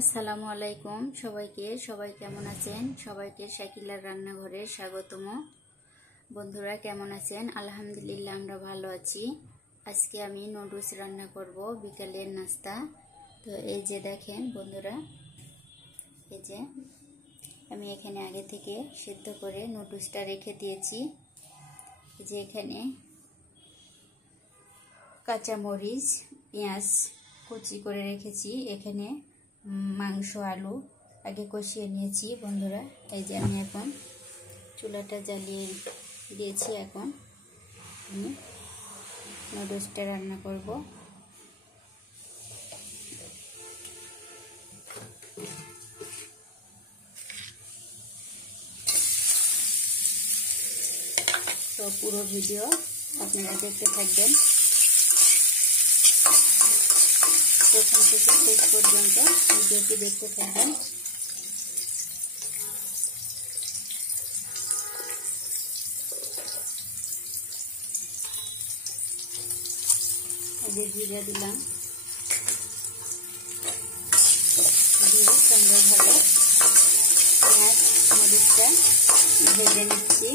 আসসালামু আলাইকুম সবাই কেমন আছেন? সবাইকে শাকিলার রান্নাঘরে স্বাগতম। বন্ধুরা কেমন আছেন? আলহামদুলিল্লাহ আমরা ভালো আছি। আজকে আমি নুডলস রান্না করব, বিকালের নাস্তা। তো এই যে দেখেন বন্ধুরা, এই যে আমি এখানে আগে থেকে সিদ্ধ করে নুডলসটা রেখে দিয়েছি। এই যে এখানে কাঁচামরিচ, পেঁয়াজ কুচি করে রেখেছি। এখানে মাংস, আলু আগে কষিয়ে নিয়েছি বন্ধুরা। এই যে আমি এখন চুলাটা জ্বালিয়ে দিয়েছি। এখন আমি নুডলসটা রান্না করব। তো পুরো ভিডিও আপনারা দেখতে থাকবেন, প্রথম থেকে শেষ পর্যন্ত ভিডিওটি দেখতে থাকবেন। জিরা দিলাম, দিয়ে সুন্দরভাবে পেঁয়াজ মরিচটা ভেজে নিচ্ছি।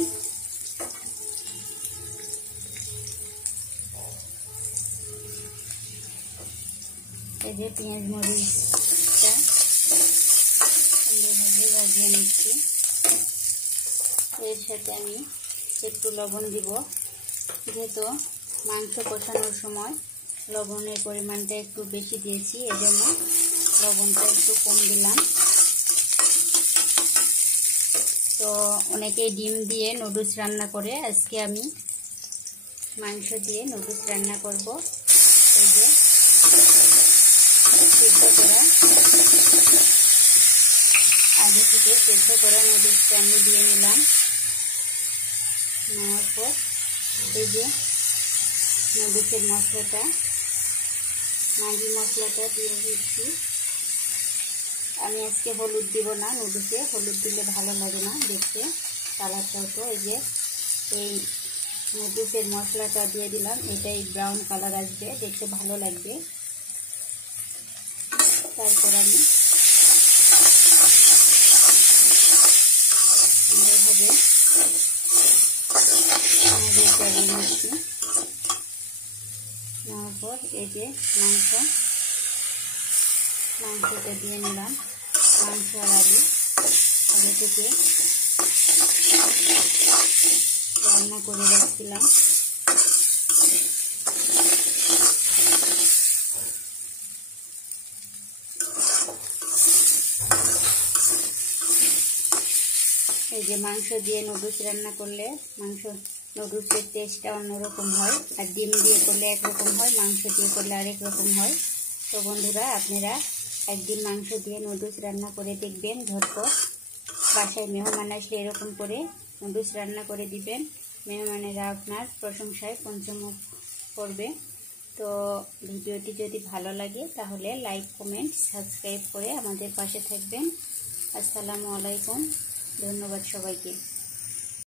এই যে পেঁয়াজ মরিচটা সুন্দরভাবে ভাজিয়ে নিচ্ছি। এর সাথে আমি একটু লবণ দিব, যেহেতু মাংস কষানোর সময় লবণের পরিমাণটা একটু বেশি দিয়েছি, এজন্য লবণটা একটু কম দিলাম। তো অনেকেই ডিম দিয়ে নুডলস রান্না করে, আজকে আমি মাংস দিয়ে নুডলস রান্না করব। এই যে সিদ্ধ করা, আগে থেকে সিদ্ধ করা নুডলসটা আমি দিয়ে নিলাম। নেওয়ার পর এই যে নুডলসের মশলাটা, ম্যাগি মশলাটা দিয়ে দিচ্ছি। আমি আজকে হলুদ দিব না, নুডলসে হলুদ দিলে ভালো লাগে না দেখতে, কালারটাও। তো এই যে এই নুডলসের মশলাটা দিয়ে দিলাম, এটাই ব্রাউন কালার আসবে, দেখতে ভালো লাগবে। তারপর আমি সুন্দরভাবে জ্বালিয়ে নিচ্ছি। নেওয়ার পর এই যে মাংসটা দিয়ে নিলাম। মাংস আর আলু আগে থেকে রান্না করে রাখছিলাম। এই যে মাংস দিয়ে নুডলস রান্না করলে নুডলসের টেস্টটা অন্যরকম হয়, আর ডিম দিয়ে করলে একরকম হয়, মাংস দিয়ে করলে আরেক রকম হয়। তো বন্ধুরা আপনারা একদিন মাংস দিয়ে নুডলস রান্না করে দেখবেন, ঝটপট। বাসায় মেহমান আসলে এরকম করে নুডলস রান্না করে দিবেন, মেহমানেরা আপনার প্রশংসায় পঞ্চমুখ করবে। তো ভিডিওটি যদি ভালো লাগে তাহলে লাইক, কমেন্ট, সাবস্ক্রাইব করে আমাদের পাশে থাকবেন। আসসালামু আলাইকুম, ধন্যবাদ সবাইকে।